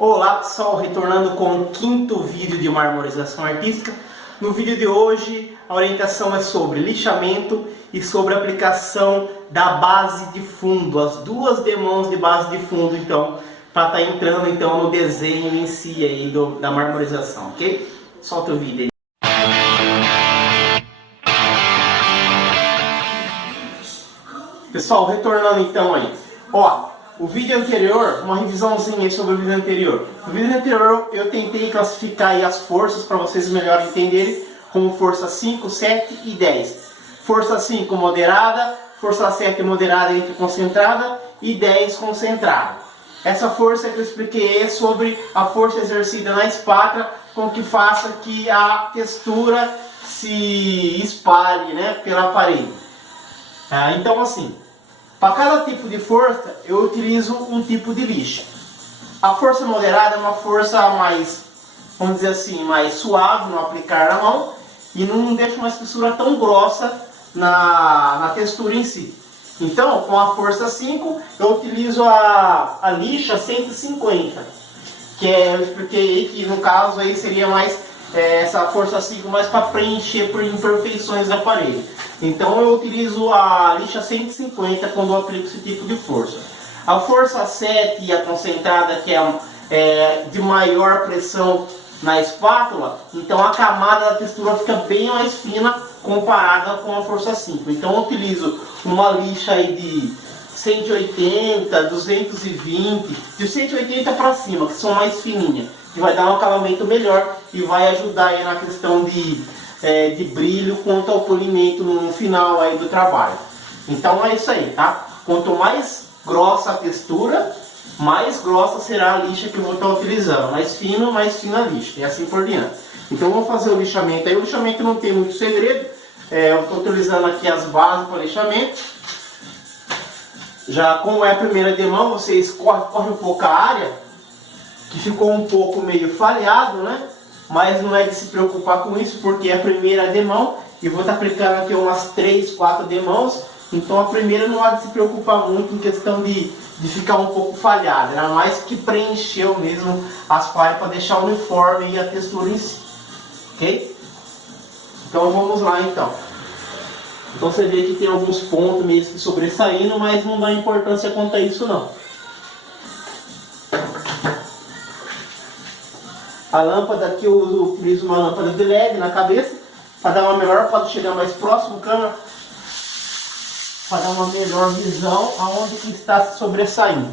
Olá pessoal, retornando com o quinto vídeo de marmorização artística. No vídeo de hoje a orientação é sobre lixamento e sobre a aplicação da base de fundo, as duas demãos de base de fundo, então, para estar entrando então no desenho em si aí da marmorização, ok? Solta o vídeo aí. Pessoal, retornando então aí, o vídeo anterior, uma revisãozinha aí sobre o vídeo anterior. No vídeo anterior eu tentei classificar aí as forças para vocês melhor entenderem, como força 5, 7 e 10. Força 5 moderada, força 7 moderada entre concentrada e 10 concentrada. Essa força que eu expliquei é sobre a força exercida na espátula, com que faça que a textura se espalhe, né, pela parede. Então assim, para cada tipo de força eu utilizo um tipo de lixa. A força moderada é uma força mais, vamos dizer assim, mais suave no aplicar na mão e não deixa uma espessura tão grossa na textura em si. Então, com a força 5, eu utilizo a lixa 150, que eu expliquei que no caso aí seria mais essa força 5 mais para preencher por imperfeições da parede. Então eu utilizo a lixa 150 quando eu aplico esse tipo de força. A força 7 e a concentrada, que é de maior pressão na espátula, então a camada da textura fica bem mais fina comparada com a força 5. Então eu utilizo uma lixa aí de 180, 220, de 180 para cima, que são mais fininhas, que vai dar um acabamento melhor e vai ajudar aí na questão de brilho quanto ao polimento no final aí do trabalho. Então é isso aí, tá? Quanto mais grossa a textura, mais grossa será a lixa que eu vou estar utilizando. Mais fina a lixa, e assim por diante. Então vamos fazer o lixamento aí. O lixamento não tem muito segredo. Eu estou utilizando aqui as bases para lixamento. Já como é a primeira demão, você escorre um pouco a área, que ficou um pouco meio falhado, né? Mas não é de se preocupar com isso, porque é a primeira demão e vou estar aplicando aqui umas 3, 4 demãos. Então a primeira não há de se preocupar muito em questão de ficar um pouco falhada, era mais que preencheu mesmo as falhas para deixar uniforme e a textura em si, ok? Então vamos lá então. Então você vê que tem alguns pontos mesmo que sobressaindo, mas não dá importância quanto a isso não. A lâmpada aqui eu utilizo uma lâmpada de LED na cabeça, para dar uma melhor, pode chegar mais próximo, câmera, para dar uma melhor visão aonde que está se sobressaindo.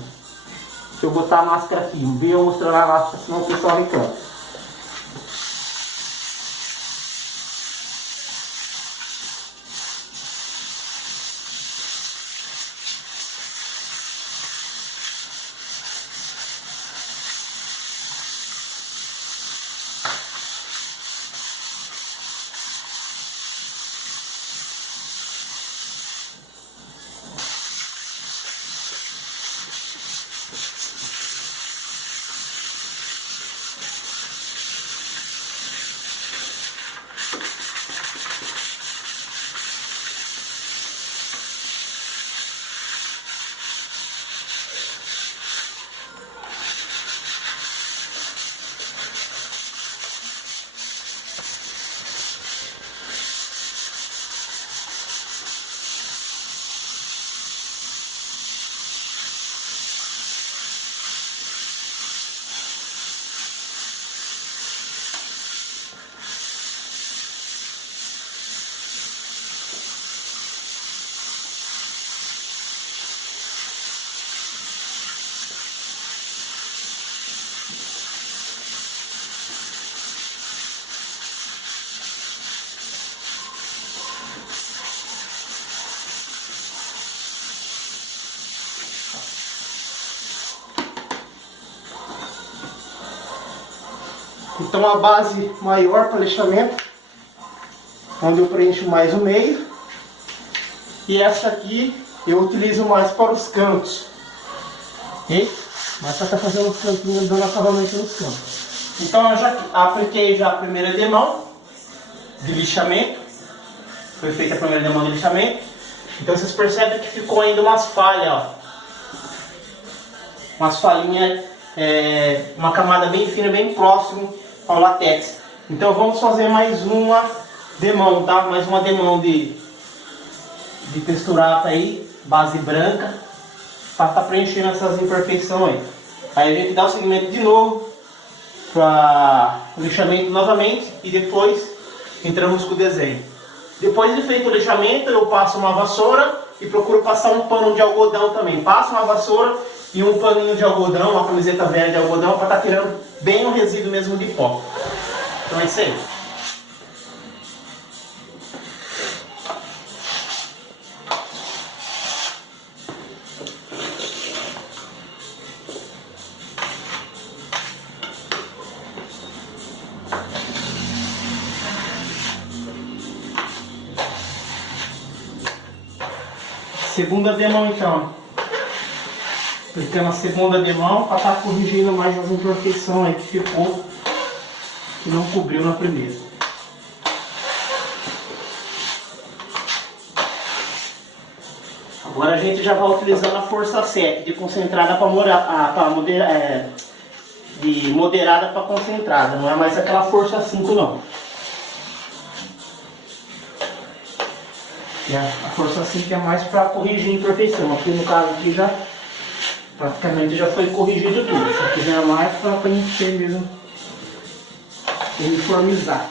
Deixa eu botar a máscara aqui, não eu mostrando a máscara, senão o pessoal reclama. Então a base maior para lixamento, onde eu preencho mais o meio, e essa aqui eu utilizo mais para os cantos, ok? Mas para estar fazendo os cantinhos, dando acabamento nos cantos. Então eu já apliquei a primeira demão de lixamento, foi feita a primeira demão de lixamento. Então vocês percebem que ficou ainda umas falhas, ó. Umas falhinhas uma camada bem fina, bem próximo ao latex. Então vamos fazer mais uma demão, tá? Mais uma demão de texturata aí, base branca, para estar preenchendo essas imperfeições aí. Aí a gente dá o segmento de novo para o lixamento novamente e depois entramos com o desenho. Depois de feito o lixamento, eu passo uma vassoura e procuro passar um pano de algodão também. Passo uma vassoura e um paninho de algodão, uma camiseta velha de algodão, para estar tirando bem o resíduo mesmo de pó. Então é isso aí. Segunda demão então. Aplicando a segunda demão para estar corrigindo mais as imperfeições aí que ficou, que não cobriu na primeira. Agora a gente já vai utilizando a força 7 de concentrada para de moderada para concentrada, não é mais aquela força 5 não. A força 5 é mais para corrigir a imperfeição. Aqui no caso aqui já praticamente já foi corrigido tudo. Isso aqui já é mais para preencher mesmo, uniformizar.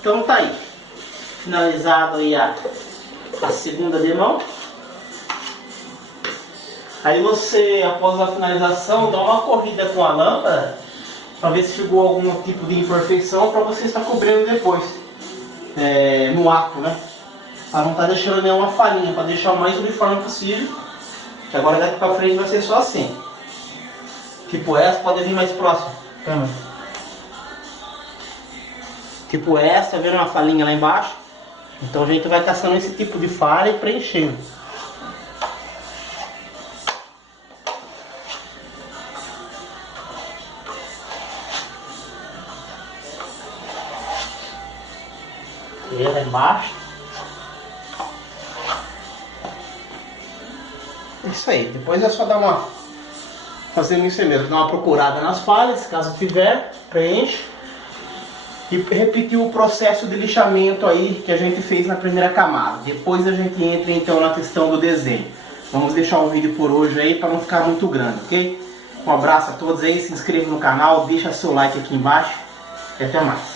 Então tá aí, finalizado aí a segunda demão. Aí você, após a finalização, dá uma corrida com a lâmpada para ver se ficou algum tipo de imperfeição para você estar cobrindo depois, no ato, né? Para não estar deixando nenhuma falhinha, para deixar o mais uniforme possível. Que agora daqui para frente vai ser só assim. Tipo essa, pode vir mais próximo. Tipo essa, tá vendo uma falhinha lá embaixo? Então a gente vai caçando esse tipo de falha e preenchendo. Lá embaixo. Isso aí, depois é só dar fazendo isso aí mesmo, dar uma procurada nas falhas, caso tiver, preenche. E repetir o processo de lixamento aí que a gente fez na primeira camada. Depois a gente entra então na questão do desenho. Vamos deixar o vídeo por hoje aí para não ficar muito grande, ok? Um abraço a todos aí, se inscreva no canal, deixa seu like aqui embaixo e até mais.